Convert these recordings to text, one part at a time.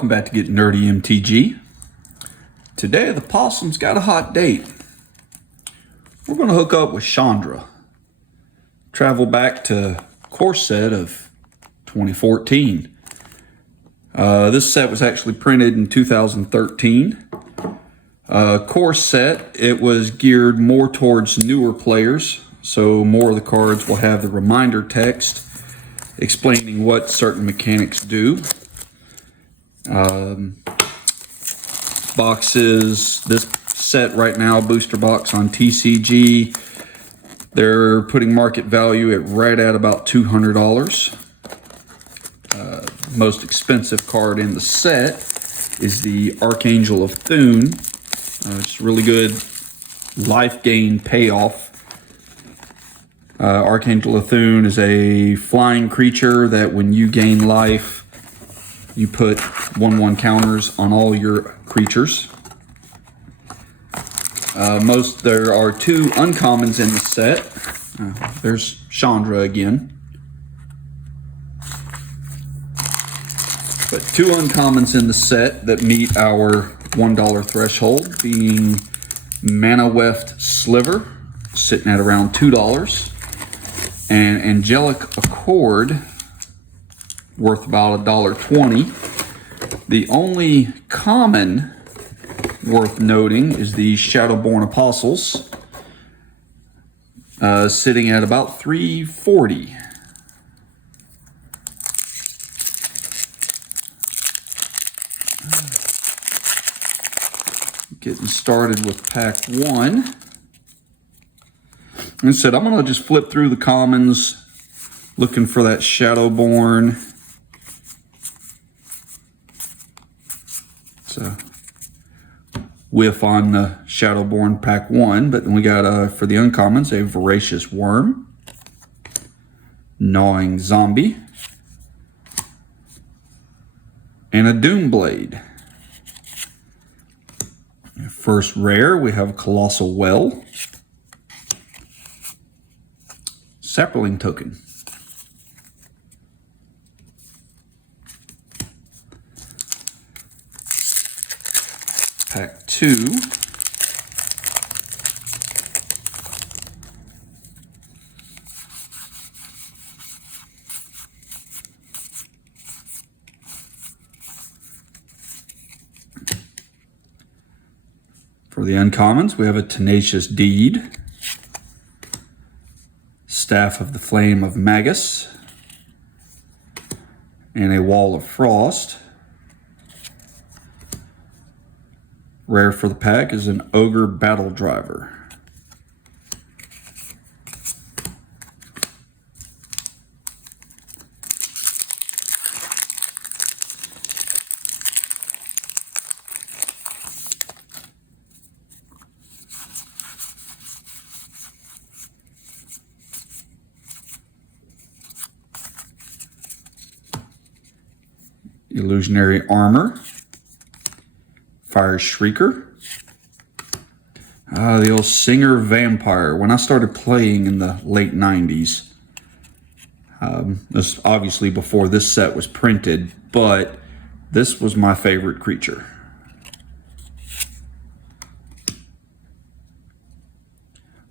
Welcome back to Get Nerdy MTG. Today the Opossum's got a hot date. We're going to hook up with Chandra. Travel back to core set of 2014. This set was actually printed in 2013. Core set, it was geared more towards newer players, so more of the cards will have the reminder text explaining what certain mechanics do. Boxes, this set right now, booster box on TCG, they're putting market value at right at about $200. Most expensive card in the set is the Archangel of Thune. It's really good life gain payoff. Archangel of Thune is a flying creature that when you gain life, you put 1/1 counters on all your creatures. There are two uncommons in the set. There's Chandra again. But two uncommons in the set that meet our $1 threshold, being Mana Weft Sliver, sitting at around $2, and Angelic Accord, worth about $1.20. The only common worth noting is the Shadowborn Apostles, sitting at about $3.40. Getting started with pack one. And said I'm gonna just flip through the commons, looking for that Shadowborn. So whiff on the Shadowborn pack one, but then we got for the uncommons a Voracious Worm, Gnawing Zombie, and a Doomblade. First rare, we have Colossal Well, Sapling Token, pack two, for the uncommons, we have a Tenacious Deed, Staff of the Flame of Magus, and a Wall of Frost. Rare for the pack is an Ogre Battle Driver. Illusionary Armor, Fire Shrieker, the old Singer Vampire. When I started playing in the late 90s, this was obviously before this set was printed, but this was my favorite creature.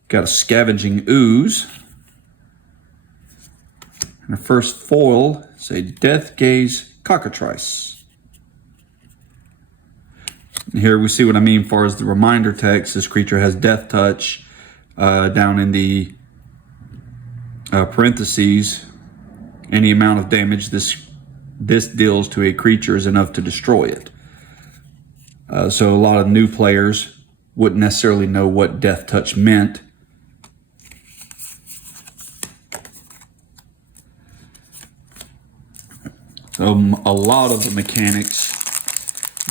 Got a Scavenging Ooze, and the first foil is a Death Gaze Cockatrice. Here we see what I mean as far as the reminder text. This creature has Death Touch. Down in the parentheses, any amount of damage this deals to a creature is enough to destroy it. So a lot of new players wouldn't necessarily know what Death Touch meant. A lot of the mechanics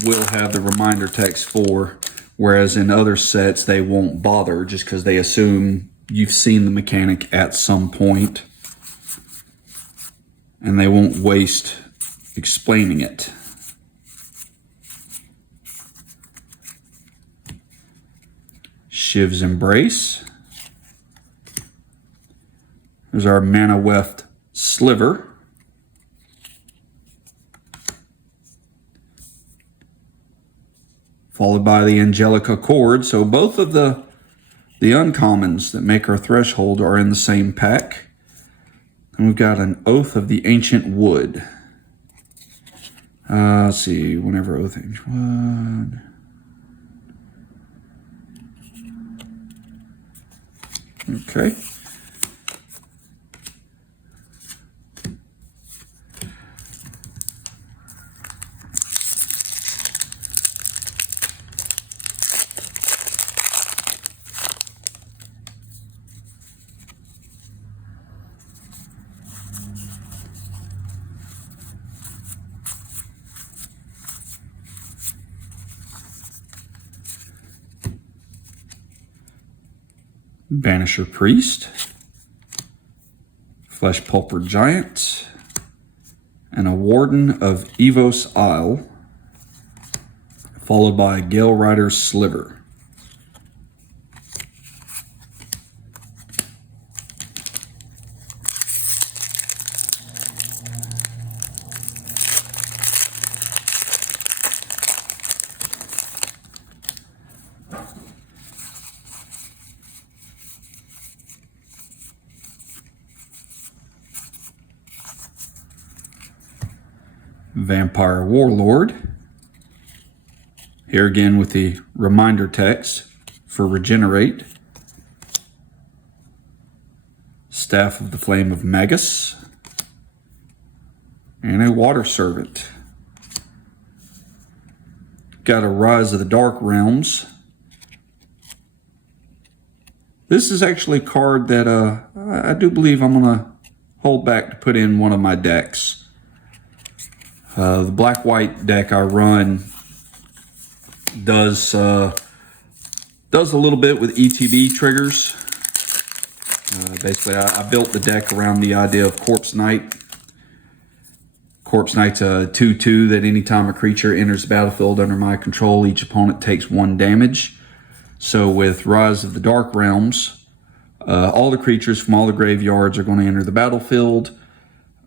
will have the reminder text for, whereas in other sets they won't bother just because they assume you've seen the mechanic at some point and they won't waste explaining it. Shiv's Embrace. There's our Mana Weft Sliver. followed by the Angelic Accord. So both of the uncommons that make our threshold are in the same pack. And we've got an Oath of the Ancient Wood. Let's see, whenever Oath of the Ancient Wood. Okay. Banisher Priest, Flesh Pulper Giant, and a Warden of Evos Isle, followed by Gale Rider Sliver. Vampire Warlord. Here again with the reminder text for Regenerate. Staff of the Flame of Magus. And a Water Servant. Got a Rise of the Dark Realms. This is actually a card that I do believe I'm going to hold back to put in one of my decks. The black-white deck I run does a little bit with ETB triggers. Basically, I built the deck around the idea of Corpse Knight. Corpse Knight's a 2/2 that anytime a creature enters the battlefield under my control, each opponent takes 1 damage. So with Rise of the Dark Realms, all the creatures from all the graveyards are going to enter the battlefield.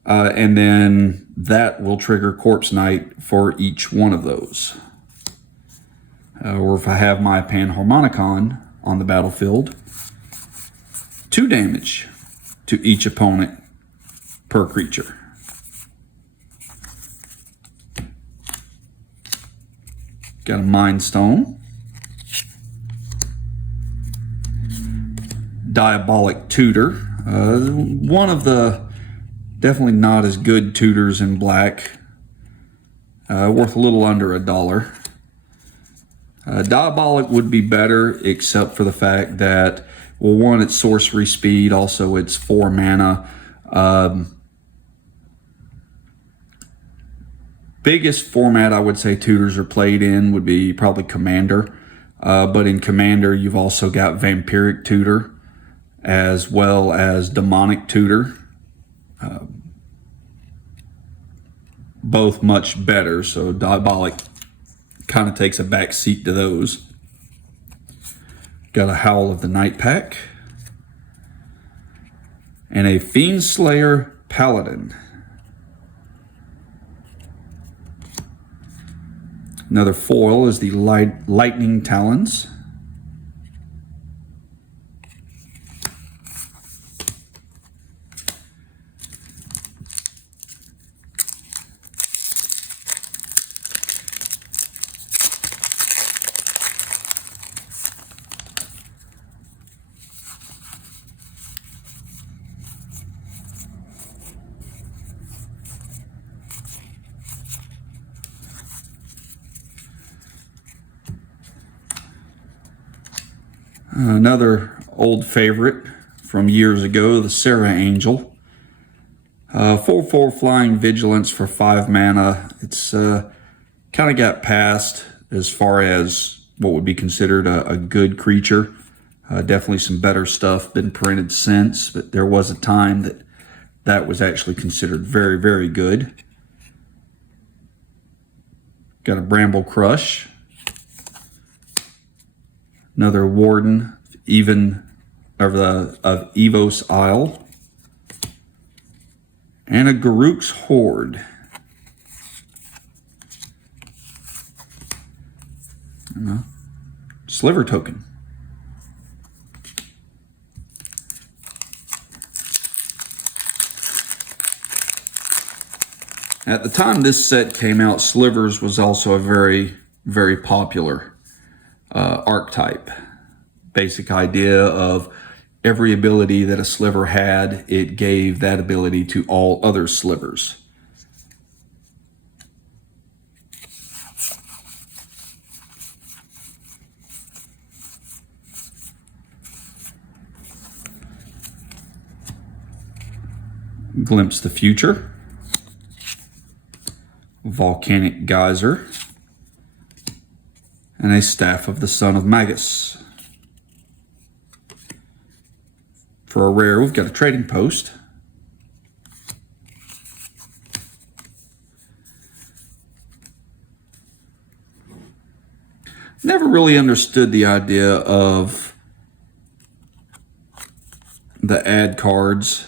And then that will trigger Corpse Knight for each one of those. Or if I have my Panharmonicon on the battlefield, 2 damage to each opponent per creature. Got a Mind Stone. Diabolic Tutor. One of the definitely not as good tutors in black. Worth a little under $1. Diabolic would be better, except for the fact that, well, one, it's sorcery speed. Also, it's 4 mana. Biggest format I would say tutors are played in would be probably Commander. But in Commander, you've also got Vampiric Tutor as well as Demonic Tutor. Both much better, so Diabolic kind of takes a back seat to those. Got a Howl of the Night pack. And a Fiendslayer Paladin. Another foil is the Lightning Talons. Another old favorite from years ago, the Sarah Angel. 4/4 flying vigilance for 5 mana. It's kind of got past as far as what would be considered a good creature. Definitely some better stuff been printed since, but there was a time that was actually considered very, very good. Got a Bramble Crush. Another Warden of Evos Isle. And a Garruk's Horde. and a sliver token. At the time this set came out, slivers was also a very, very popular archetype. Basic idea of every ability that a sliver had, it gave that ability to all other slivers. Glimpse the Future, Volcanic Geyser, and a Staff of the Son of Magus. For a rare, we've got a Trading Post, never really understood the idea of the ad cards.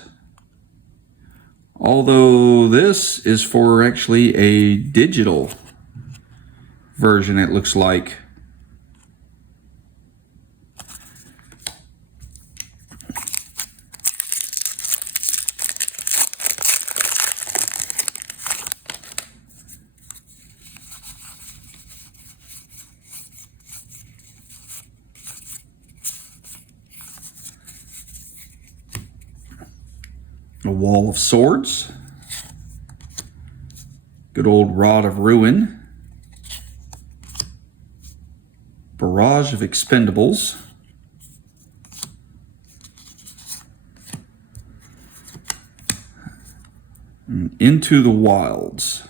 Although this is for actually a digital version, it looks like. A Wall of Swords, good old Rod of Ruin, Barrage of Expendables, and Into the Wilds.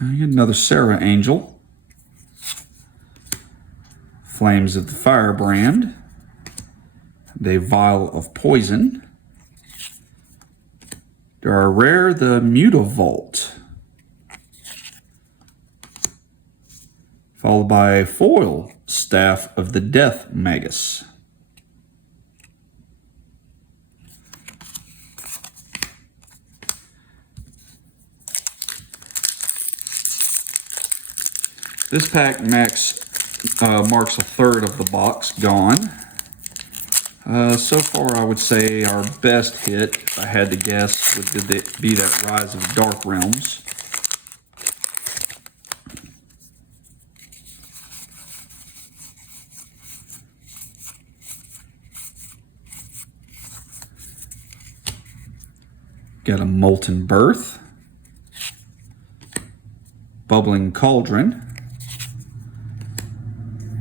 Another Sarah Angel, Flames of the Firebrand, a Vial of Poison. There are rare the Mutavault, followed by a foil Staff of the Death Magus. This pack marks a third of the box gone. So far, I would say our best hit, if I had to guess, would be that Rise of Dark Realms. Got a Molten Birth, Bubbling Cauldron,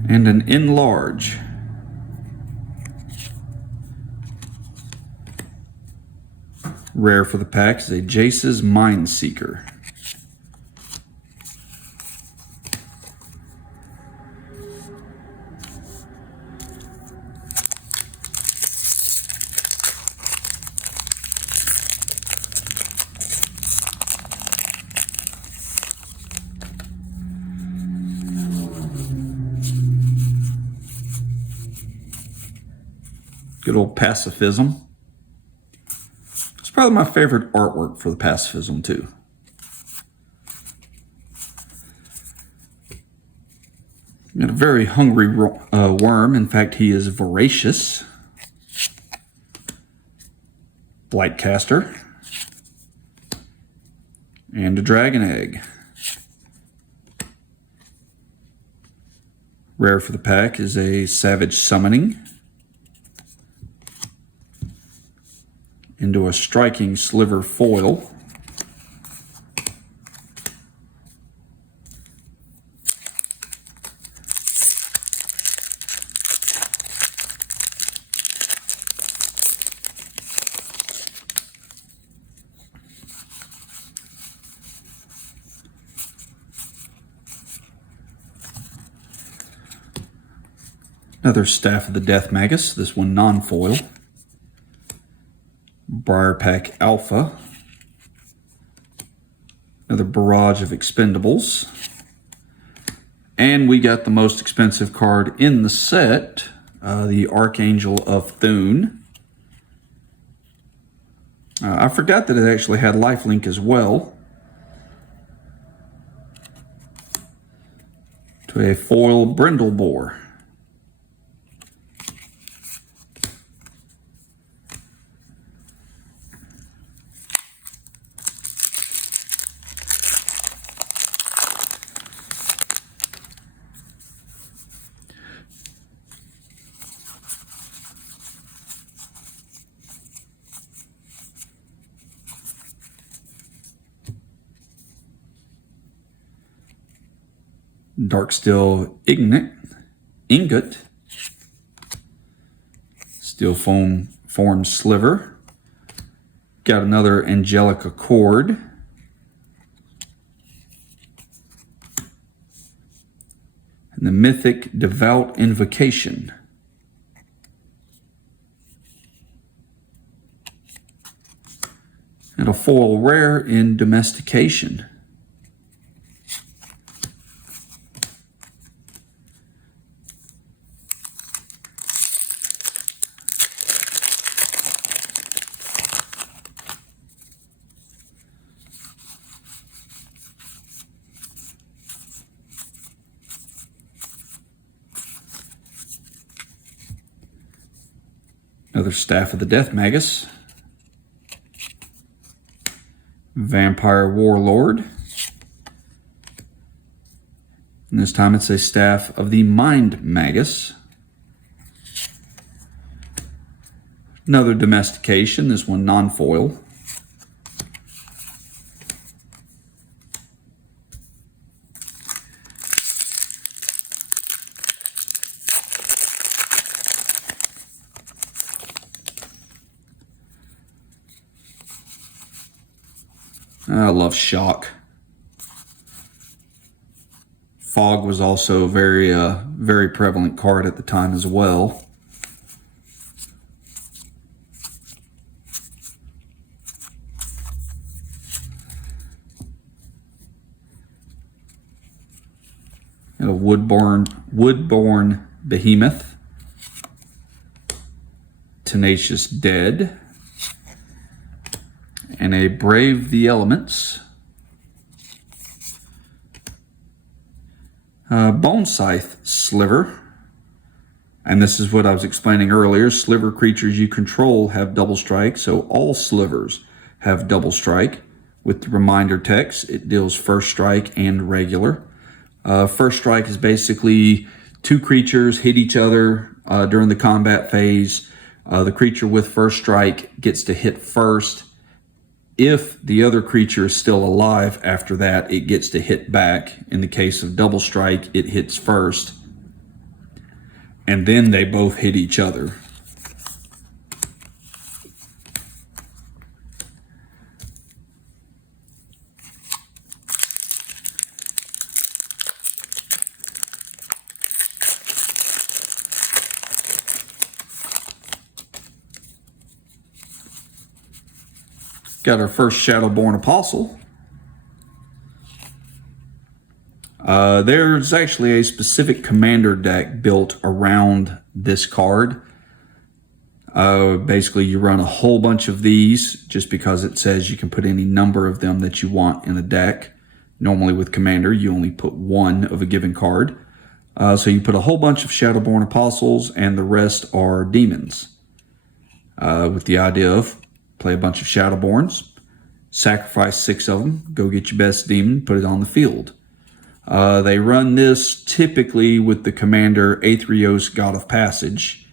and an Enlarge. Rare for the pack is a Jace's Mindseeker. Good old Pacifism. It's probably my favorite artwork for the Pacifism too. Got a very hungry worm. In fact, he is voracious. Blightcaster. And a Dragon Egg. Rare for the pack is a Savage Summoning. Into a Striking Sliver foil. Another Staff of the Death Magus, this one non-foil. Briar Pack Alpha, Another barrage of expendables. And we got the most expensive card in the set, the Archangel of Thune. I forgot that it actually had lifelink as well. To a foil Brindleboar. Darksteel Ingot, Steel Form Sliver, got another Angelic Accord, and the Mythic Devout Invocation. And a foil rare in Domestication. Another Staff of the Death Magus. Vampire Warlord. And this time it's a Staff of the Mind Magus. Another Domestication, this one non-foil. I love Shock. Fog was also a very prevalent card at the time as well. And a Woodborn Behemoth. Tenacious Dead. And a Brave the Elements. Bone Scythe Sliver. And this is what I was explaining earlier. Sliver creatures you control have double strike, so all slivers have double strike. With the reminder text, it deals first strike and regular. First strike is basically two creatures hit each other during the combat phase. The creature with first strike gets to hit first. If the other creature is still alive after that, it gets to hit back. In the case of double strike, it hits first. And then they both hit each other. Got our first Shadowborn Apostle. There's actually a specific commander deck built around this card. Basically, you run a whole bunch of these just because it says you can put any number of them that you want in a deck. Normally with Commander, you only put one of a given card. So you put a whole bunch of Shadowborn Apostles and the rest are demons. With the idea of play a bunch of Shadowborns, sacrifice 6 of them, go get your best demon, put it on the field. They run this typically with the commander Aetherios, God of Passage,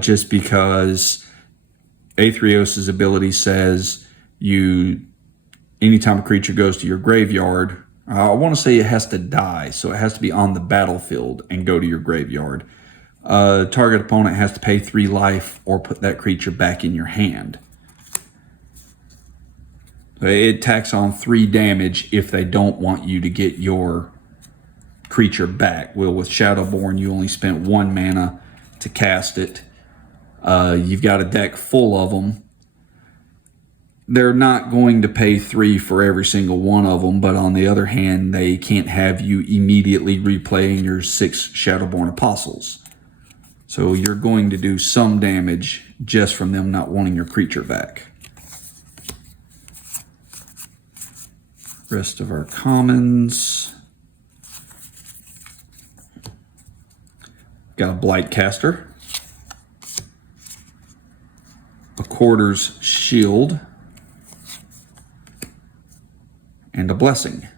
just because Aetherios' ability says anytime a creature goes to your graveyard, I want to say it has to die, so it has to be on the battlefield and go to your graveyard. Target opponent has to pay 3 life or put that creature back in your hand. It tacks on 3 damage if they don't want you to get your creature back. Well, with Shadowborn, you only spent 1 mana to cast it. You've got a deck full of them. they're not going to pay 3 for every single one of them, but on the other hand, they can't have you immediately replaying your 6 Shadowborn Apostles. So you're going to do some damage just from them not wanting your creature back. Rest of our commons. Got a Blightcaster, a Quarter's Shield, and a Blessing.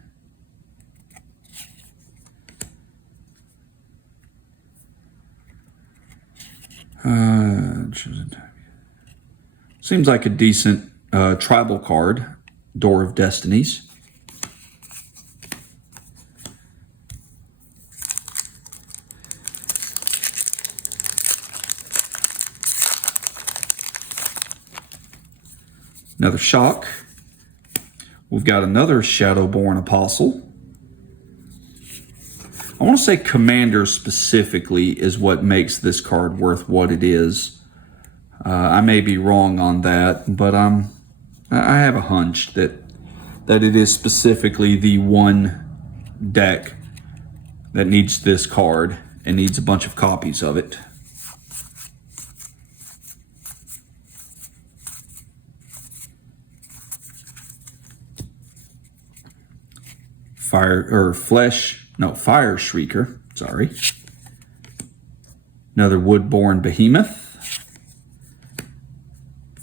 Seems like a decent tribal card, Door of Destinies. Another shock. We've got another Shadowborn Apostle. I want to say Commander specifically is what makes this card worth what it is. I may be wrong on that, but I have a hunch that it is specifically the one deck that needs this card and needs a bunch of copies of it. Fire Shrieker, sorry. Another Woodborn Behemoth.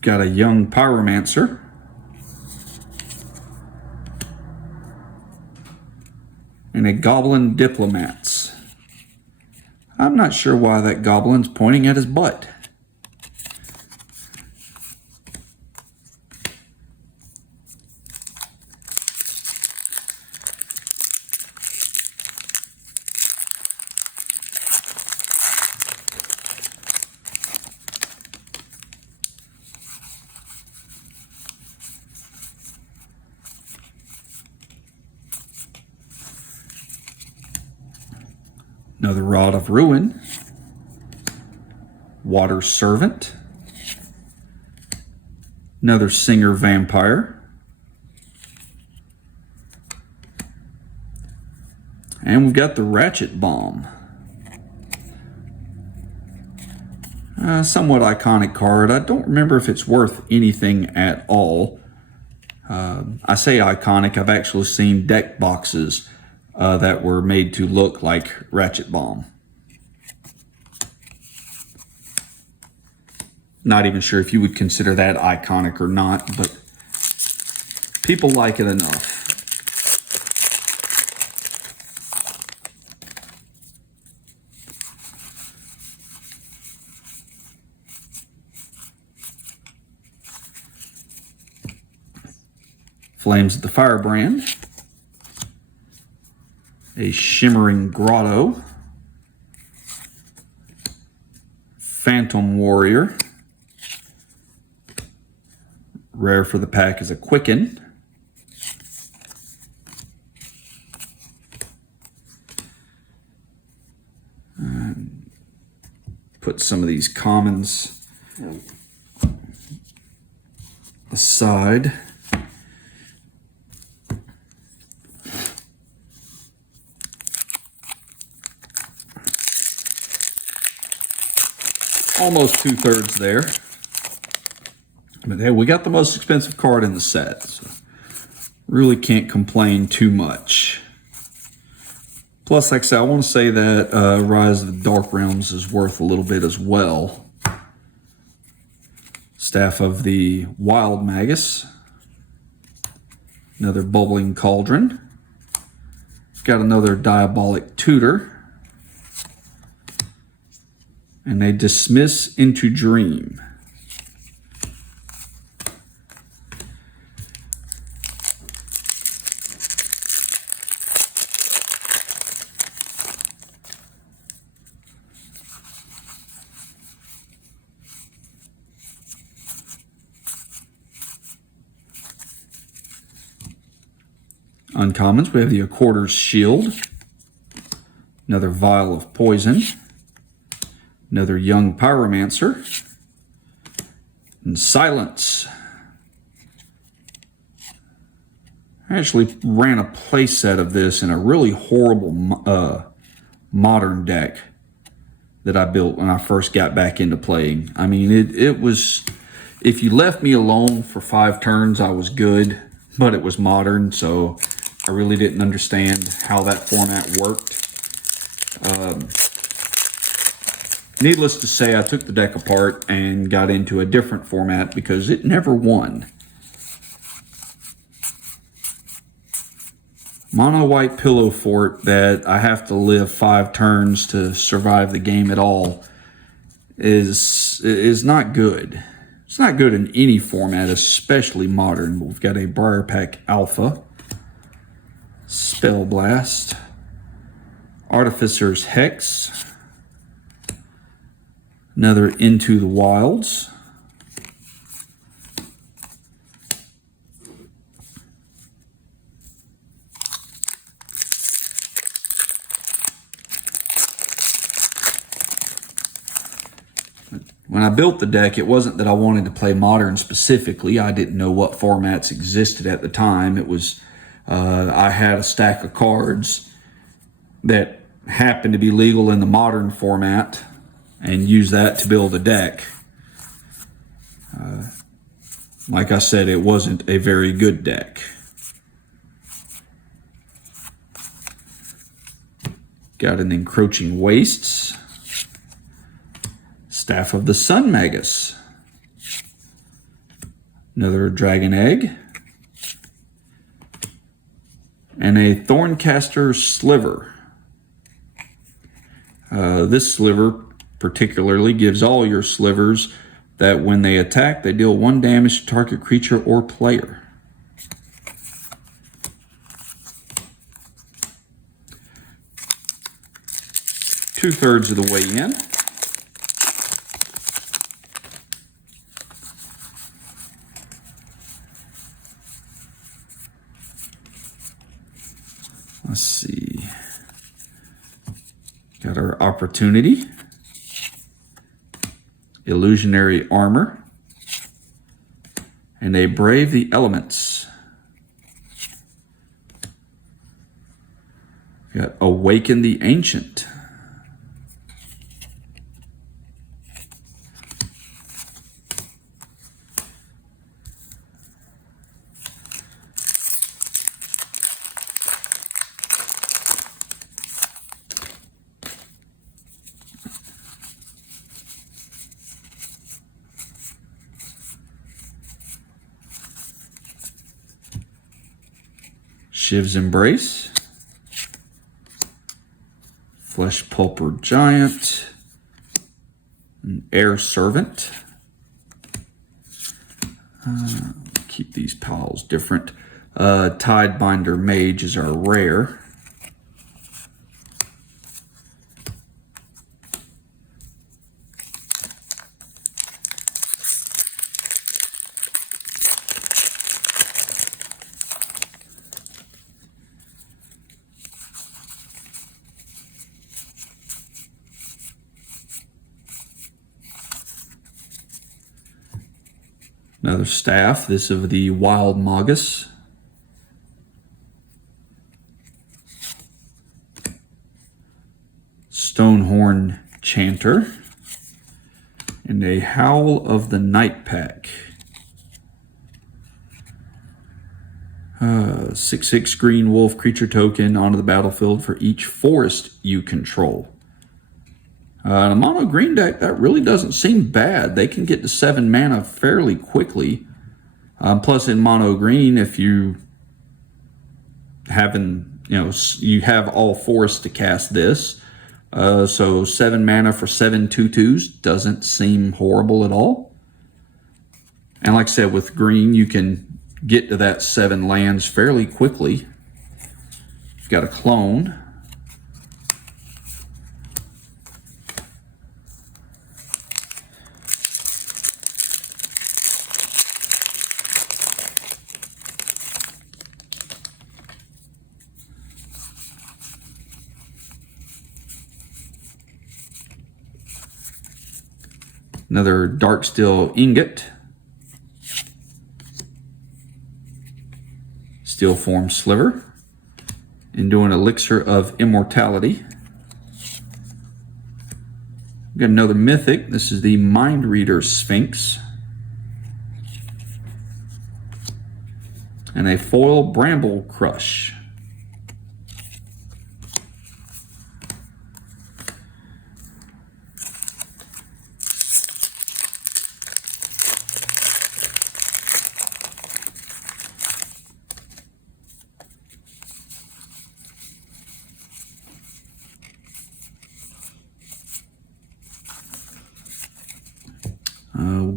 Got a young Pyromancer. And a Goblin Diplomats. I'm not sure why that goblin's pointing at his butt. Another Rod of Ruin, Water Servant, another Singer Vampire, and we've got the Ratchet Bomb. Somewhat iconic card. I don't remember if it's worth anything at all. I say iconic, I've actually seen deck boxes that were made to look like Ratchet Bomb. Not even sure if you would consider that iconic or not, but people like it enough. Flames of the Firebrand. A Shimmering Grotto, Phantom Warrior, rare for the pack is a Quicken, put some of these commons aside. Almost 2/3 there. But hey, we got the most expensive card in the set, so really can't complain too much. Plus, like I said, I want to say that Rise of the Dark Realms is worth a little bit as well. Staff of the Wild Magus. Another Bubbling Cauldron. Got another Diabolic Tutor. And they Dismiss into Dream. Uncommons, we have the Quarter's Shield. Another Vial of Poison. Another Young Pyromancer. And Silence. I actually ran a playset of this in a really horrible modern deck that I built when I first got back into playing. I mean, it was, if you left me alone for 5 turns, I was good, but it was modern, so I really didn't understand how that format worked. Needless to say, I took the deck apart and got into a different format because it never won. Mono white pillow fort that I have to live 5 turns to survive the game at all is not good. It's not good in any format, especially modern. We've got a Briar Pack Alpha, Spell Blast, Artificer's Hex, another Into the Wilds, when I built the deck, it wasn't that I wanted to play Modern specifically. I didn't know what formats existed at the time. It was, I had a stack of cards that happened to be legal in the Modern format and used that to build a deck. Like I said, it wasn't a very good deck. Got an Encroaching Wastes, Staff of the Sun Magus, another Dragon Egg, and a Thorncaster Sliver. This sliver particularly gives all your slivers that when they attack, they deal 1 damage to target creature or player. Two-thirds of the way in. Let's see. Got our Opportunity, Illusionary Armor, and a Brave the Elements. Got Awaken the Ancient. Shiv's Embrace, Flesh Pulper Giant, an Air Servant. Keep these piles different. Tidebinder Mage is our rare. Another staff, this of the Wild Magus. Stonehorn Chanter. And a Howl of the Night Pack. 6/6 green wolf creature token onto the battlefield for each forest you control. In a mono green deck, that really doesn't seem bad. They can get to 7 mana fairly quickly. Plus, in mono green, if you you have all forests to cast this, so 7 mana for 7 2/2s doesn't seem horrible at all. And like I said, with green, you can get to that 7 lands fairly quickly. You've got a clone. Another Darksteel Ingot. Steel Form Sliver. Into an Elixir of Immortality. We've got another Mythic. This is the Mind Reader Sphinx. And a foil Bramble Crush.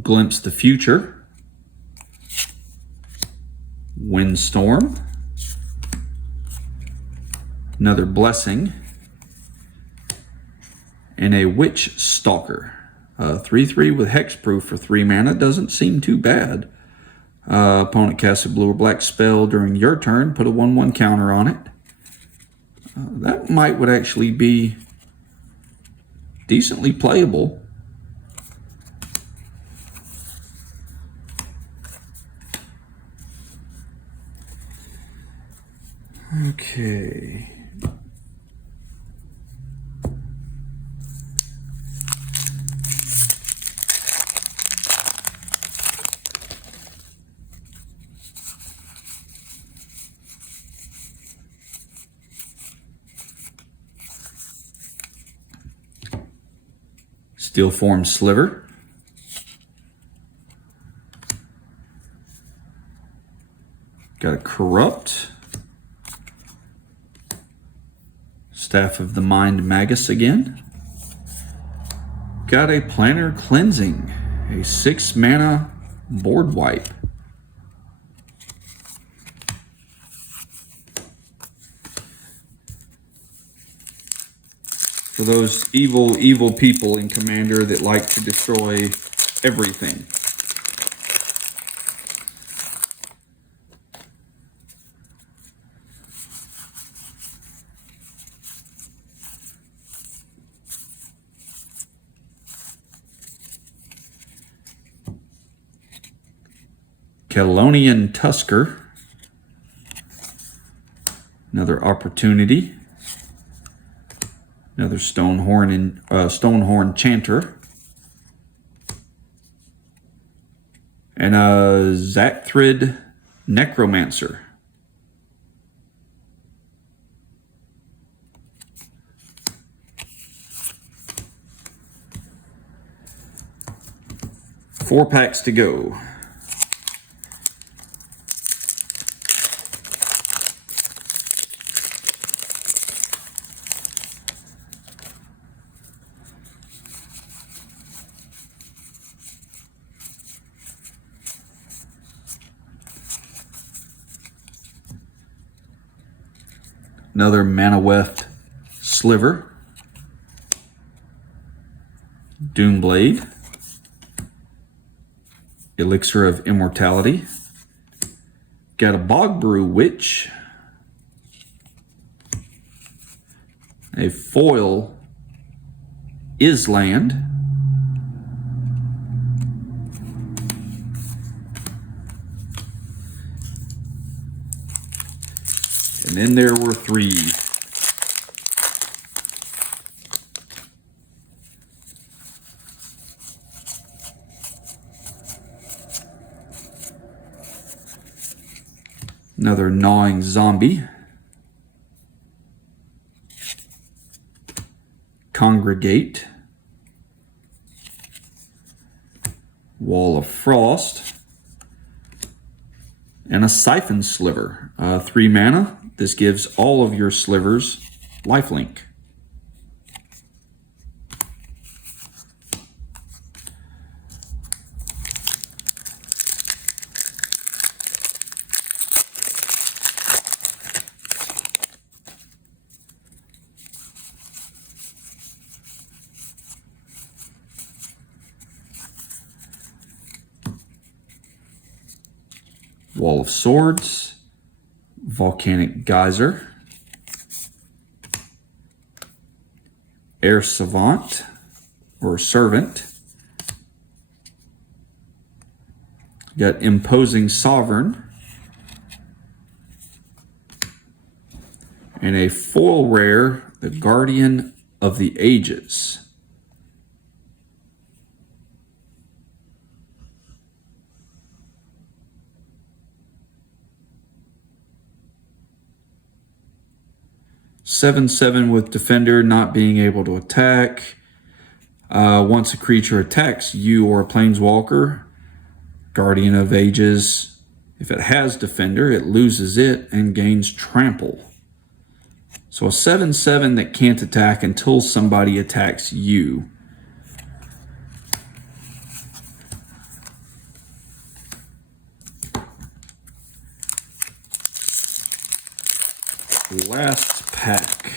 Glimpse the Future. Windstorm. Another Blessing. And a Witch Stalker. 3/3 with Hexproof for 3 mana. Doesn't seem too bad. Opponent casts a blue or black spell during your turn. Put a 1/1 counter on it. That would actually be decently playable. Okay. Steel Form Sliver. Got a Corrupt. Staff of the Mind Magus again. Got a Planner Cleansing, a 6 mana board wipe. For those evil people in Commander that like to destroy everything. Kelonian Tusker. Another Opportunity. Another Stonehorn Chanter. And a Zakthrid Necromancer. Four packs to go. Another Mana Weft Sliver. Doomblade. Elixir of Immortality. Got a Bogbrew Witch. A foil Island. And then there were 3. Another Gnawing Zombie. Congregate. Wall of Frost. And a Siphon Sliver. 3 mana. This gives all of your slivers lifelink. Wall of Swords. Volcanic Geyser. Air Savant, or Servant. Got Imposing Sovereign. and a foil rare, the Guardian of the Ages. Seven with Defender, not being able to attack. Once a creature attacks you or a Plainswalker, Guardian of Ages, if it has Defender, it loses it and gains Trample. So a 7/7 that can't attack until somebody attacks you. Last pack.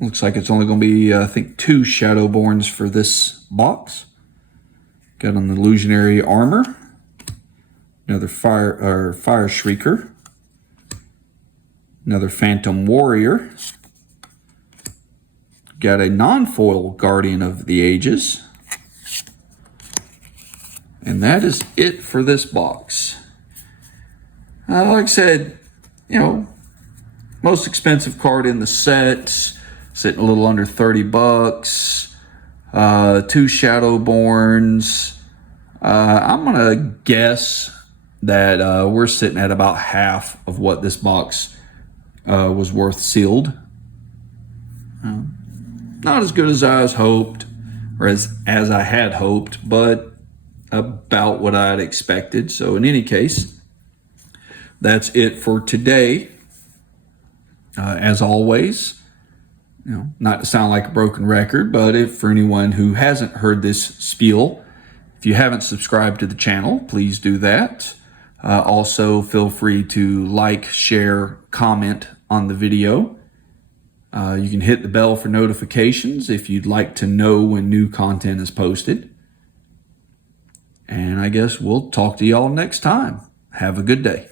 Looks like it's only going to be, I think, 2 Shadowborns for this box. Got an Illusionary Armor, another Fire Shrieker, another Phantom Warrior. Got a non-foil Guardian of the Ages. And that is it for this box. Like I said, you know, most expensive card in the set, sitting a little under 30 bucks. 2 Shadowborns. I'm going to guess that we're sitting at about half of what this box was worth sealed. Not as good as I was hoped, or as I had hoped, but about what I had expected. So in any case, that's it for today. As always, you know, not to sound like a broken record, but if for anyone who hasn't heard this spiel, if you haven't subscribed to the channel, please do that. Also, feel free to like, share, comment on the video. You can hit the bell for notifications if you'd like to know when new content is posted. And I guess we'll talk to y'all next time. Have a good day.